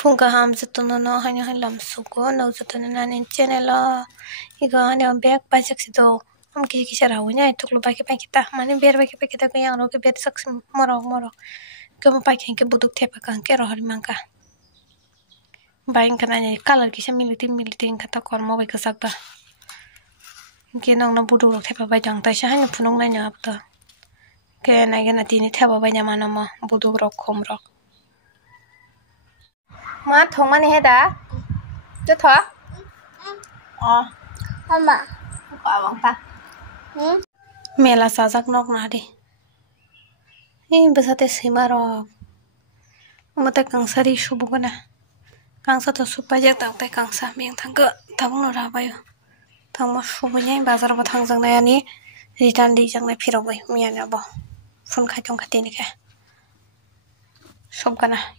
Funga ham jatuno no hanya halam suko no jatuno nanin channel iga hanya back pajak sido am kiki sarawunya itu lu pakai kita mana biar pakai kita ke yang roke biar saks moro kamu pakai ke buduk tepa kan ke rohar mangka bayin kananya color kisah militin kata kor mau baik kesakta kinong na buduk tepa bajang tasya hanya punung nanya apa ke naga tini tepa banyak mana mah buduk rok komrok má thong mana heda cho thọ Mama. quả bóng ta mẹ là sao giấc nóc nào đi bây giờ tết xí mà rồi mà tay càng sa đi số bốn nè càng sa thôi số ba giấc tặng tay càng sa miệng thằng cỡ thằng nó ra bao thằng mà số bốn nhảy bazar mà thằng rằng này anh ấy đi tan đi rằng này phi rồi mẹ nó bỏ phun khai trong khai tiền này kìa số cái này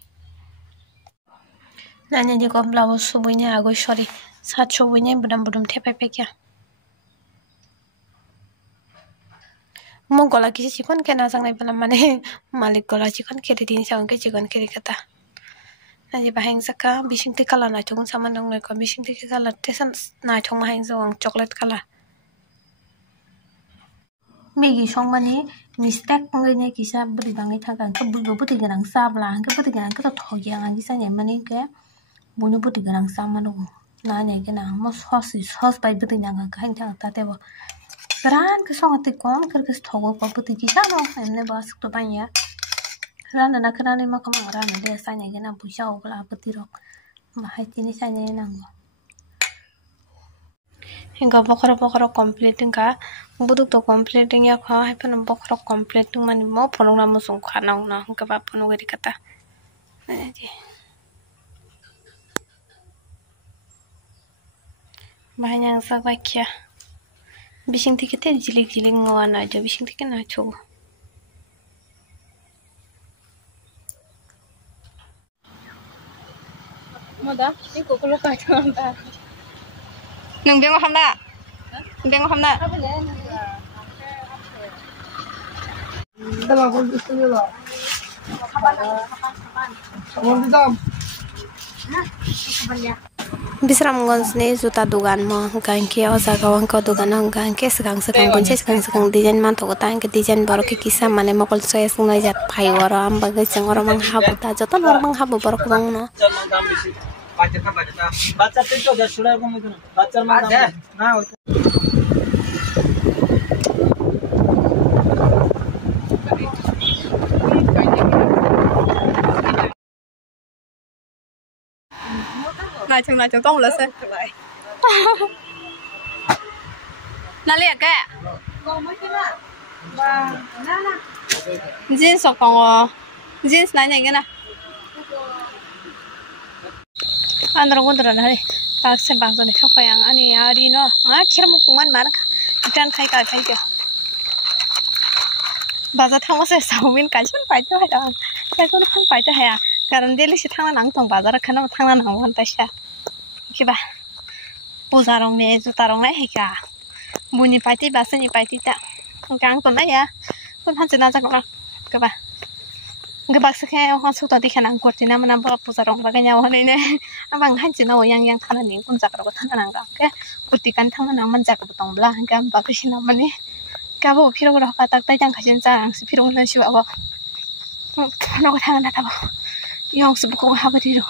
nanya di kom lawo subuhnya aku sorry saat subuhnya budam tepe ya mau gola kisi cikon kena sang nai pelam mane malik gola cikon kiri dini sang ke cikon kiri kata nanya baheng saka bising ti kala na cikon sama nong nai ko bising ti kala tesan na cikon baheng zawang coklat kala megi song mane mistake ngene kisa budi bangi thagang ke budi garang sabla ke budi garang ke to thogyang ang kisa nyamane ke bunyi budi garang sama nunggu nanya gina mas hos bai budi nyanga kain thang tate bo ran ke song ati kon ker ke thogo pa budi kisa no emne bas to banya ran na krani ma kam ran de sanya gina puja ogla budi rok mahai tini sanya nango hingga bokro completing ka buduk to completing ya kha hai pan bokro completing mani mo phonong na mo song khanong na hingga ba phonong gari kata banyak sahabat ya bising tiket jilik ngawan aja bising tiket naco Mada, ini kok lu kacang dah. nung bengok hamda Dalam kondisi ini lah. Kapan ditam? Bisram gonsne juta dugan mo ganke oza gawang ko dugan ganke sekang desain man to tang ke desain baro ke kisa mane mokol soe sungai jat pai waro am bagai jangoro mang habu ta joton waro mang habu baro bang no বাচ্চা তো যা শুড়া কম তো বাচ্চার মা না Nãy tông là sao? Nó liệt cái. Jeans sọc còn jeans này nhảy cái này. Anh đâu có được này. Tak se bang rồi khóc phải ăn anh ấy đi nó. Khi mà cũng ăn mà nó khai kìa. Bà giờ thằng sẽ sáu viên cái chân phải cho hay đó. Cái con không phải cho hay à. Karena dia lagi thang nang tong bazar kana thang nang wan tasya kiba puzarong ne jutarong lai heka buni pati basani pati ta kang ton na ya kon han chena jak la kiba gebak sekhe han su ta dikhana kortina mana ba puzarong ba ganya wa ne abang han chena o yang thana ni kon jak ro thana nang ga ke kurtikan thang nang man jak ba tong bla gam ba kisina mani ka bo phiro ro ka tak tai jang khasin cha ang si phiro na shi ba nó có thằng nào thằng yang sebuku habari ro